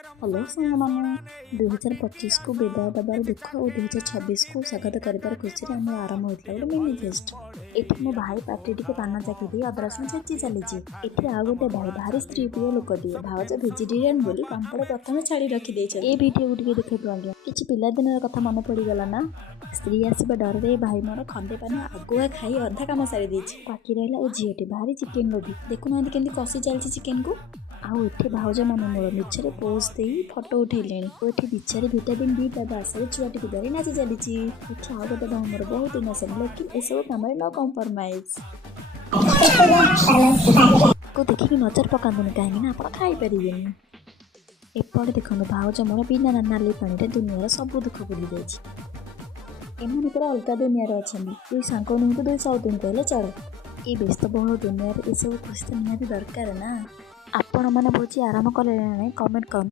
Hello साଙ୍ଗमाने 2025 को विदाय दबार दुख और 2026 को स्वागत कर खुशी आम आरंभ होता गोटे मिनी फेस्ट। ये मो भाई पार्टी टी पान चाकी अदा रसुण छेची चली आउ गोटे भाई भारी स्त्री प्रिय लोक दिए भावज भेजिटेरियन बोली पांपड़ प्रथम छाड़ी रखी ये भिडियो टे देखो आज्ञा कि पिलादिन कथा मन पड़गला ना स्त्री आसवा डर भाई मोर खंडे पान आगुआ खाई अधा कम सारी बाकी रहा झीटी भारी चिकेन लोभी देखुना के कषि चलती चिकेन को आउ एठे भाउज मन मोर मिछरे पोज दे फटो उठेले एठी बिचारे विटामिन डी ता आसरे छुआटी को धरी नाची चली एठी आउ गोटे भाई मोर बहुत इनोसेंट लेकिन ए सब काम नो कॉम्प्रोमाइज को देखिक नजर पकांतुनि कहीं ना आप खाई परिबेनी एपटे देखो भाउज मोर बिना नाली पानी दुनिया सब दुख भूली जाए एमने पूरा अलग दुनिया अच्छा दुई सांग नुह दुई सौतुन कहले चल ये व्यस्तबहुल दुनिया ये सब खुशी तो निहाती दरकार ना आपण मैंने भोजी आराम कले कमेंट कर।